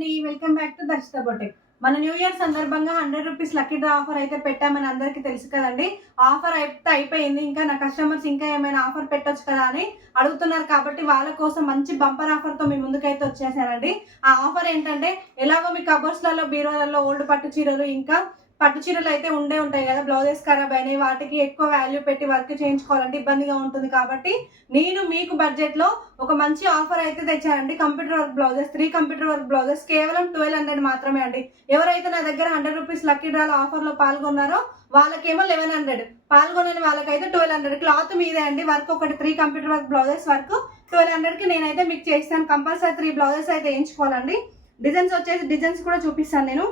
అండి, welcome back to దర్శిత boutique. మన new year సందర్భంగా 100 రూపీస్ లక్కీ డ్రా ఆఫర్ అయితే పెట్టామని అందరికీ తెలుసు కదండి. ఆఫర్ అయితే అయిపోయింది. ఇంకా నా కస్టమర్స్ ఇంకా ఏమైనా ఆఫర్ పెట్టొచ్చు కదా అని అడుగుతున్నారు కాబట్టి వాళ్ళ కోసం మంచి బంపర్ ఆఫర్ తో మీ ముందుకైతే వచ్చేసానండి. ఆ ఆఫర్ ఏంటంటే, ఎలాగో మీ కబోర్డ్స్లలో బీరోలలో ఓల్డ్ పట్టు చీరలు ఇంకా పట్టు చీరలు అయితే ఉంటాయి కదా, బ్లౌజెస్ ఖరాబ్ అయినాయి, వాటికి ఎక్కువ వాల్యూ పెట్టి వర్క్ చేయించుకోవాలంటే ఇబ్బందిగా ఉంటుంది కాబట్టి నేను మీకు బడ్జెట్ లో ఒక మంచి ఆఫర్ అయితే తెచ్చానండి. Computer work blouses, 3 computer work blouses కేవలం 1200 మాత్రమే అండి. ఎవరైతే నా దగ్గర 100 రూపీస్ లక్కీ డ్రాల ఆఫర్ లో పాల్గొన్నారో వాళ్ళకేమో 1100, పాల్గొనని వాళ్ళకైతే 1200. క్లాత్ మీదే అండి. వర్క్ ఒకటి 3 కంప్యూటర్ వర్క్ బ్లౌజెస్ వర్క్ 1200 కి నేనైతే మీకు చేస్తాను. కంపల్సరీ 3 బ్లౌజెస్ అయితే వేయించుకోవాలండి. డిజైన్స్ వచ్చేసి డిజైన్స్ కూడా చూపిస్తాను నేను.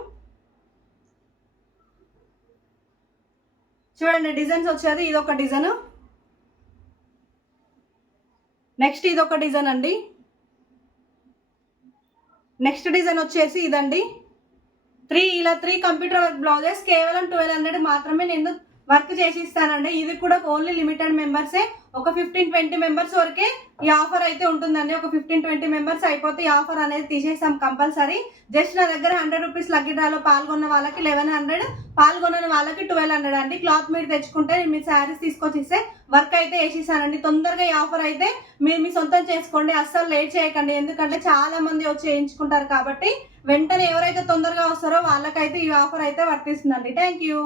చూడండి, డిజైన్స్ వచ్చేది ఇదొక డిజైన్, నెక్స్ట్ ఇదొక డిజైన్ అండి, నెక్స్ట్ డిజైన్ వచ్చేసి ఇదండి. 3 కంప్యూటర్ వర్క్ బ్లౌజెస్ కేవలం 1200 మాత్రమే నేను వర్క్ చేసి ఇస్తానండి. ఇది కూడా ఓన్లీ లిమిటెడ్ మెంబర్సే. ఒక 15-20 మెంబర్స్ వరకే ఈ ఆఫర్ అయితే ఉంటుందండి. ఒక 15-20 మెంబర్స్ అయిపోతే ఈ ఆఫర్ అనేది తీసేస్తాం కంపల్సరీ. జస్ట్ నా దగ్గర 100 రూపీస్ లక్కీ డ్రాలో పాల్గొన్న వాళ్ళకి 1100, పాల్గొన్న వాళ్ళకి 1200 అండి. క్లాత్ మీరు తెచ్చుకుంటే మీ శారీస్ తీసుకొచ్చి ఇస్తే వర్క్ అయితే వేసిస్తానండి. తొందరగా ఈ ఆఫర్ అయితే మీరు మీ సొంతం చేసుకోండి, అస్సలు లేట్ చేయకండి. ఎందుకంటే చాలా మంది వచ్చి వేయించుకుంటారు కాబట్టి వెంటనే ఎవరైతే తొందరగా వస్తారో వాళ్ళకైతే ఈ ఆఫర్ అయితే వర్తిస్తుందండి. Thank you.